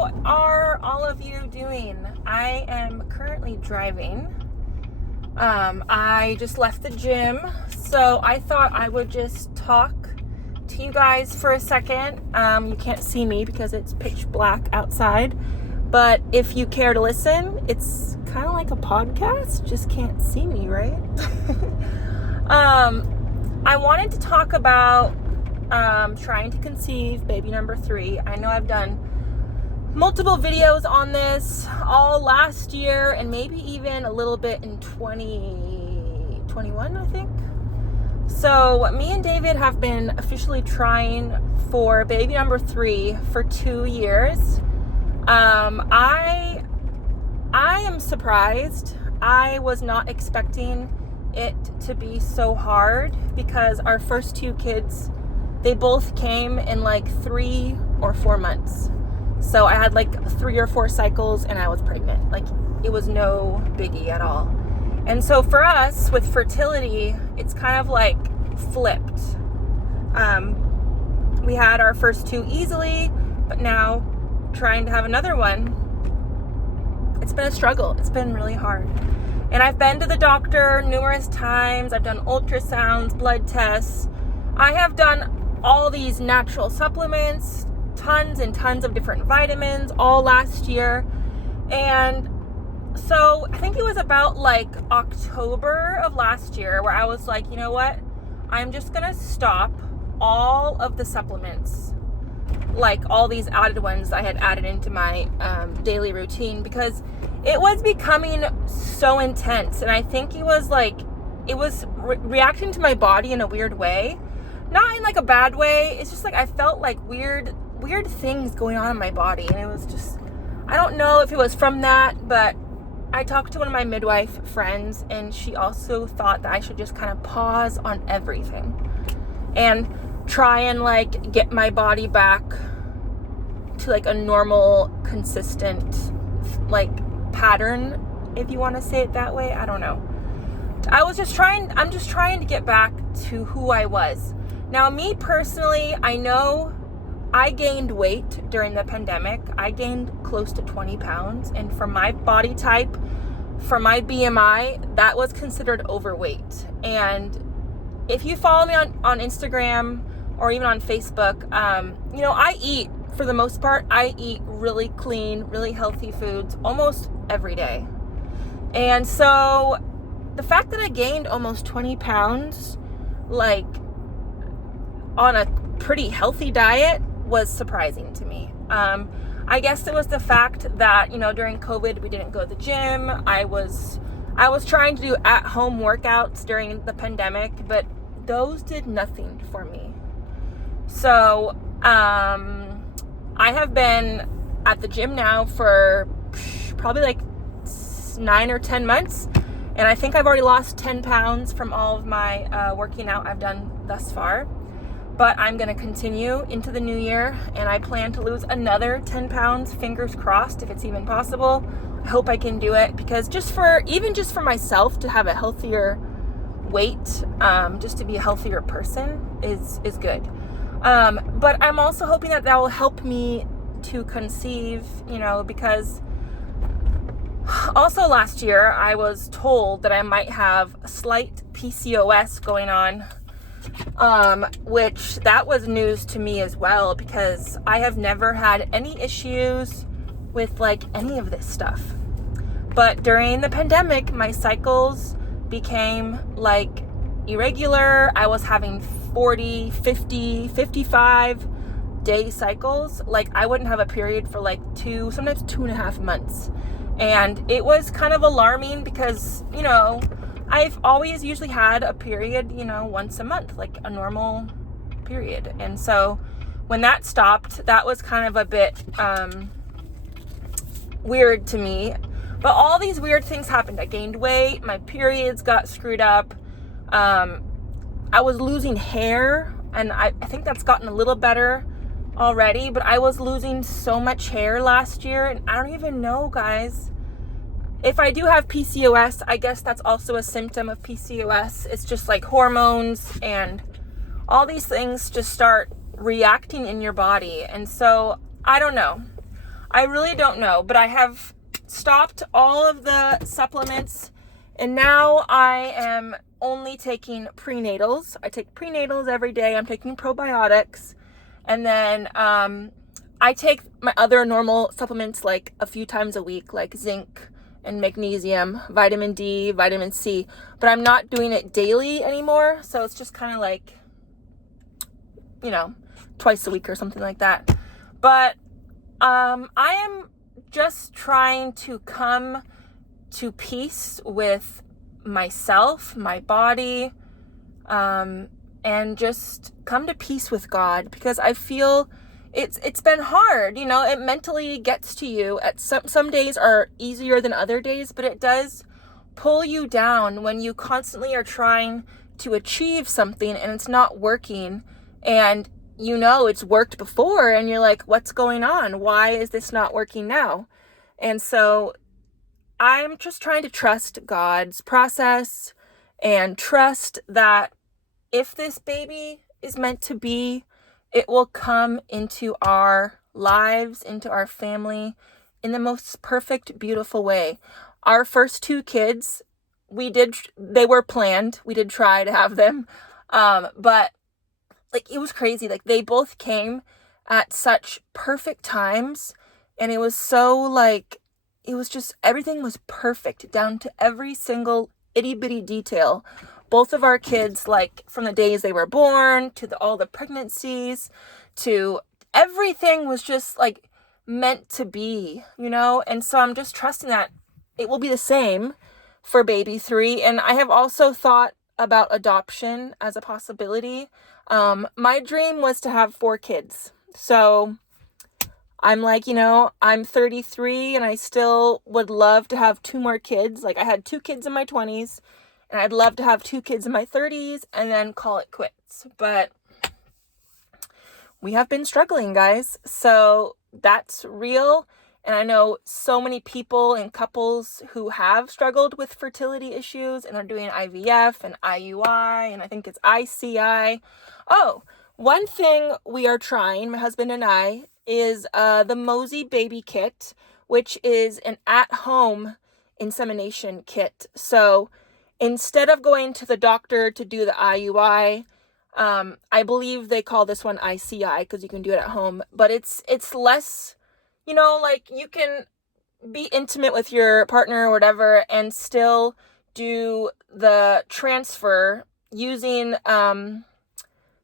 How are all of you doing? I am currently driving. I just left the gym, so I thought I would just talk to you guys for a second. You can't see me because it's pitch black outside, but if you care to listen, it's kind of like a podcast, just can't see me, right? I wanted to talk about trying to conceive baby number 3. I know I've done multiple videos on this all last year and maybe even a little bit in 2021, I think. So me and David have been officially trying for baby number 3 for 2 years. I am surprised. I was not expecting it to be so hard because our first 2 kids, they both came in like 3 or 4 months. So I had like 3 or 4 cycles and I was pregnant. Like, it was no biggie at all. And so for us with fertility, it's kind of like flipped. We had our first 2 easily, but now trying to have another one, it's been a struggle. It's been really hard. And I've been to the doctor numerous times. I've done ultrasounds, blood tests. I have done all these natural supplements, tons and tons of different vitamins all last year. And so I think it was about like October of last year where I was like, you know what? I'm just going to stop all of the supplements, like all these added ones I had added into my daily routine, because it was becoming so intense. And I think it was like, it was reacting to my body in a weird way. Not in like a bad way. It's just like I felt like weird things going on in my body. And it was just, I don't know if it was from that, but I talked to one of my midwife friends and she also thought that I should just kind of pause on everything and try and like get my body back to like a normal, consistent like pattern, if you want to say it that way. I don't know. I'm just trying to get back to who I was. Now, me personally, I know I gained weight during the pandemic. I gained close to 20 pounds. And for my body type, for my BMI, that was considered overweight. And if you follow me on Instagram or even on Facebook, I eat, for the most part, I eat really clean, really healthy foods almost every day. And so the fact that I gained almost 20 pounds, like, on a pretty healthy diet was surprising to me. I guess it was the fact that, during COVID, we didn't go to the gym. I was trying to do at-home workouts during the pandemic, but those did nothing for me. So, I have been at the gym now for probably like 9 or 10 months. And I think I've already lost 10 pounds from all of my working out I've done thus far. But I'm going to continue into the new year, and I plan to lose another 10 pounds, fingers crossed, if it's even possible. I hope I can do it, because just for myself to have a healthier weight, just to be a healthier person is good. But I'm also hoping that will help me to conceive, because also last year I was told that I might have slight PCOS going on. Which that was news to me as well, because I have never had any issues with like any of this stuff. But during the pandemic, my cycles became like irregular. I was having 40, 50, 55 day cycles. Like, I wouldn't have a period for like sometimes 2.5 months. And it was kind of alarming because, I've always usually had a period, once a month, like a normal period. And so when that stopped, that was kind of a bit weird to me. But all these weird things happened. I gained weight. My periods got screwed up. I was losing hair. And I think that's gotten a little better already. But I was losing so much hair last year. And I don't even know, guys. If I do have PCOS, I guess that's also a symptom of PCOS. It's just like hormones and all these things just start reacting in your body. And so, I don't know. I really don't know, but I have stopped all of the supplements, and now I am only taking prenatals. I take prenatals every day. I'm taking probiotics, and then I take my other normal supplements like a few times a week, like zinc and magnesium, vitamin D, vitamin C, but I'm not doing it daily anymore. So it's just kind of like, twice a week or something like that. But I am just trying to come to peace with myself, my body, and just come to peace with God, because I feel it's been hard. It mentally gets to you. At some days are easier than other days, but it does pull you down when you constantly are trying to achieve something and it's not working, and it's worked before, and you're like, what's going on? Why is this not working now? And so I'm just trying to trust God's process and trust that if this baby is meant to be, it will come into our lives, into our family in the most perfect, beautiful way. Our first 2 kids, they were planned. We did try to have them. But it was crazy. They both came at such perfect times, and it was so it was just, everything was perfect down to every single itty bitty detail. Both of our kids, from the days they were born to all the pregnancies, to everything was just meant to be, and so I'm just trusting that it will be the same for baby 3. And I have also thought about adoption as a possibility. My dream was to have 4 kids. So I'm I'm 33 and I still would love to have 2 more kids. I had 2 kids in my 20s, and I'd love to have 2 kids in my 30s and then call it quits. But we have been struggling, guys. So that's real. And I know so many people and couples who have struggled with fertility issues and are doing IVF and IUI, and I think it's ICI. Oh, one thing we are trying, my husband and I, is the Mosey Baby Kit, which is an at-home insemination kit. So instead of going to the doctor to do the IUI, I believe they call this one ICI because you can do it at home, but it's less, you can be intimate with your partner or whatever and still do the transfer using,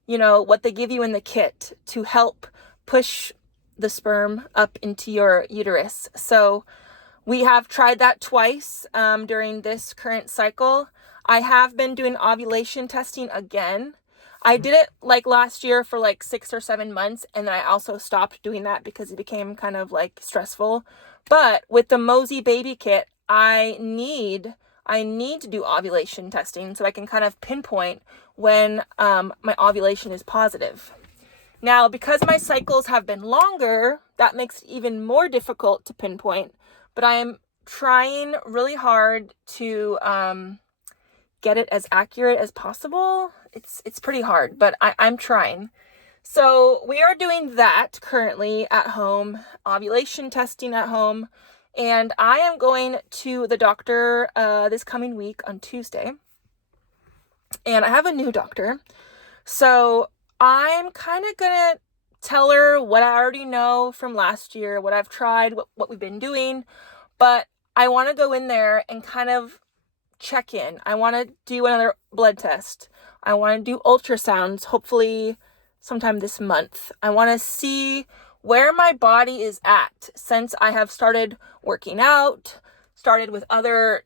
what they give you in the kit to help push the sperm up into your uterus. So we have tried that twice during this current cycle. I have been doing ovulation testing again. I did it last year for 6 or 7 months, and then I also stopped doing that because it became kind of stressful. But with the Mosey Baby Kit, I need to do ovulation testing so I can kind of pinpoint when my ovulation is positive. Now, because my cycles have been longer, that makes it even more difficult to pinpoint, but I am trying really hard to get it as accurate as possible. It's pretty hard, but I'm trying. So we are doing that currently at home, ovulation testing at home, and I am going to the doctor this coming week on Tuesday. And I have a new doctor. So I'm kind of gonna tell her what I already know from last year, what I've tried, what we've been doing, but I want to go in there and kind of check in. I want to do another blood test. I want to do ultrasounds, hopefully sometime this month. I want to see where my body is at since I have started working out, started with other,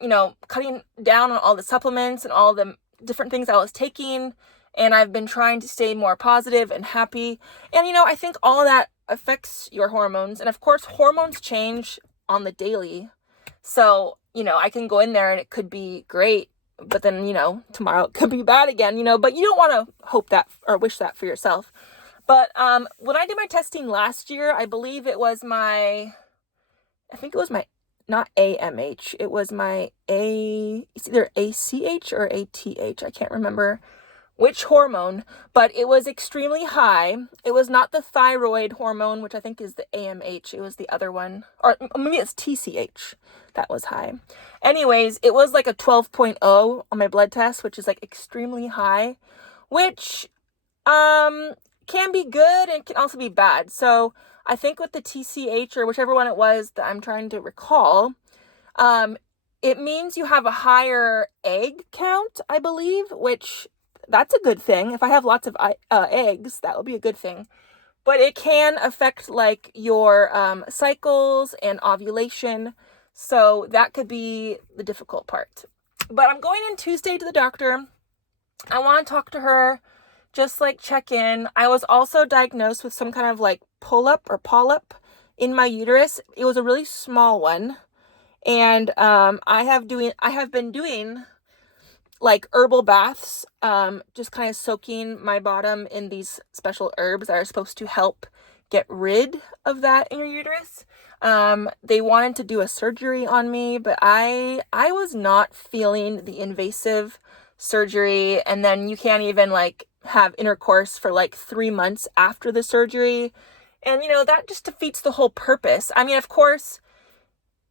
cutting down on all the supplements and all the different things I was taking. And I've been trying to stay more positive and happy. And, I think all that affects your hormones. And of course, hormones change on the daily. So, I can go in there and it could be great, but then, tomorrow it could be bad again, but you don't want to hope that or wish that for yourself. But when I did my testing last year, I believe it was not AMH. It was my it's either ACH or ATH. I can't remember which hormone, but it was extremely high. It was not the thyroid hormone, which I think is the AMH. It was the other one, or maybe it's TCH that was high. Anyways, it was like a 12.0 on my blood test, which is like extremely high, which can be good and can also be bad. So I think with the TCH, or whichever one it was that I'm trying to recall, it means you have a higher egg count, I believe, which that's a good thing. If I have lots of eggs, that will be a good thing. But it can affect like your cycles and ovulation. So that could be the difficult part. But I'm going in Tuesday to the doctor. I want to talk to her, just like check in. I was also diagnosed with some kind of like pull-up or polyp in my uterus. It was a really small one. And I have been doing like herbal baths, just kind of soaking my bottom in these special herbs that are supposed to help get rid of that in your uterus. They wanted to do a surgery on me, but I was not feeling the invasive surgery. And then you can't even like have intercourse for like 3 months after the surgery. And, that just defeats the whole purpose. I mean, of course,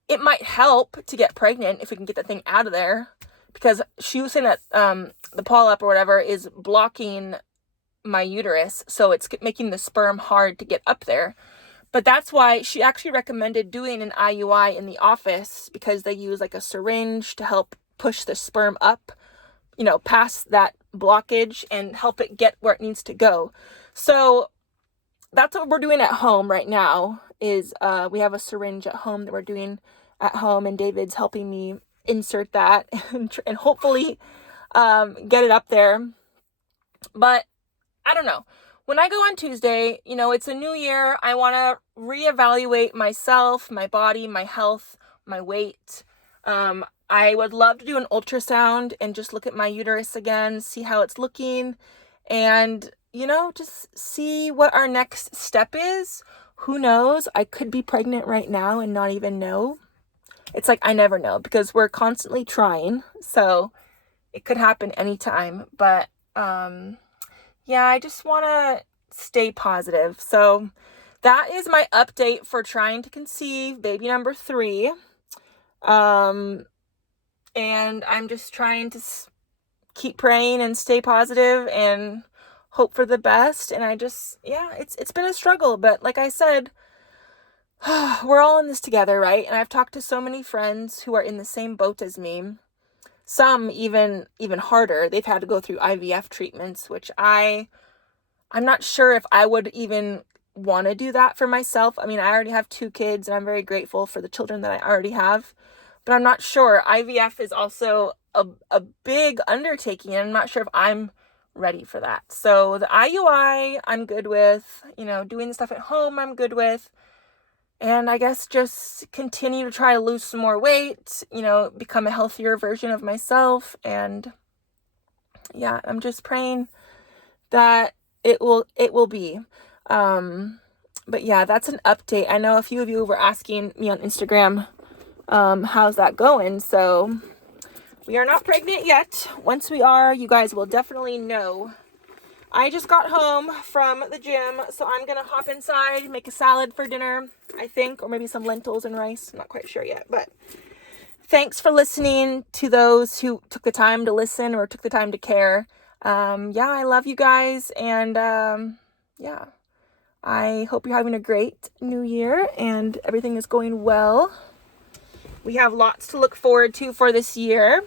it might help to get pregnant if we can get that thing out of there, because she was saying that the polyp or whatever is blocking my uterus, so it's making the sperm hard to get up there. But that's why she actually recommended doing an IUI in the office, because they use like a syringe to help push the sperm up, past that blockage and help it get where it needs to go. So that's what we're doing at home right now, is we have a syringe at home that we're doing at home, and David's helping me insert that and hopefully get it up there. But I don't know. When I go on Tuesday, it's a new year. I want to reevaluate myself, my body, my health, my weight. I would love to do an ultrasound and just look at my uterus again, see how it's looking, and, just see what our next step is. Who knows? I could be pregnant right now and not even know. It's like, I never know, because we're constantly trying. So it could happen anytime. But, yeah, I just want to stay positive. So that is my update for trying to conceive baby number 3. And I'm just trying to keep praying and stay positive and hope for the best. And it's been a struggle, but like I said, we're all in this together, right? And I've talked to so many friends who are in the same boat as me. Some even harder. They've had to go through IVF treatments, which I'm not sure if I would even want to do that for myself. I mean, I already have 2 kids, and I'm very grateful for the children that I already have. But I'm not sure. IVF is also a big undertaking, and I'm not sure if I'm ready for that. So the IUI, I'm good with. Doing the stuff at home, I'm good with. And I guess just continue to try to lose some more weight, become a healthier version of myself. And yeah, I'm just praying that it will be. But yeah, that's an update. I know a few of you were asking me on Instagram, how's that going? So we are not pregnant yet. Once we are, you guys will definitely know. I just got home from the gym, so I'm going to hop inside, make a salad for dinner, I think, or maybe some lentils and rice. I'm not quite sure yet, but thanks for listening to those who took the time to listen or took the time to care. I love you guys, and I hope you're having a great new year and everything is going well. We have lots to look forward to for this year.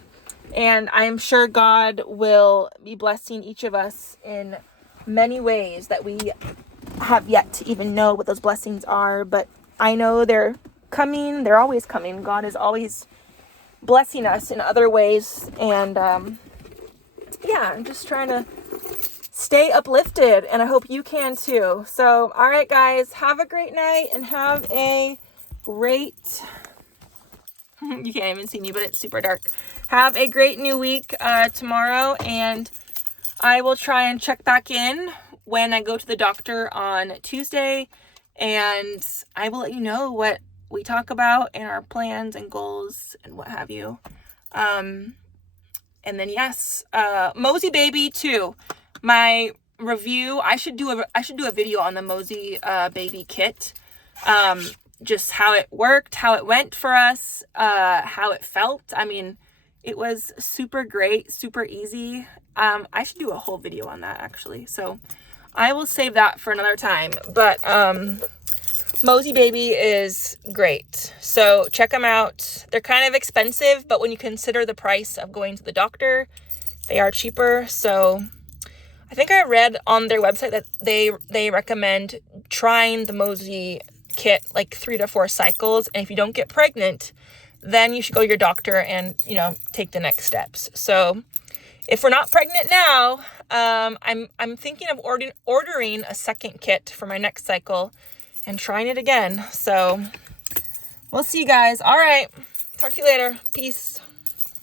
And I am sure God will be blessing each of us in many ways that we have yet to even know what those blessings are. But I know they're coming. They're always coming. God is always blessing us in other ways. And I'm just trying to stay uplifted. And I hope you can too. So, all right, guys, have a great night and have a great... You can't even see me, but it's super dark. Have a great new week tomorrow, and I will try and check back in when I go to the doctor on Tuesday, and I will let you know what we talk about and our plans and goals and what have you. And then yes, Mosey Baby too. My review, I should do a video on the Mosey Baby kit. Just how it worked, how it went for us, how it felt. I mean, it was super great, super easy. I should do a whole video on that actually. So I will save that for another time. But Mosey Baby is great. So check them out. They're kind of expensive, but when you consider the price of going to the doctor, they are cheaper. So I think I read on their website that they recommend trying the Mosey kit like 3 to 4 cycles. And if you don't get pregnant, then you should go to your doctor and, you know, take the next steps. So if we're not pregnant now, I'm thinking of ordering a second kit for my next cycle and trying it again. So we'll see you guys. All right. Talk to you later. Peace.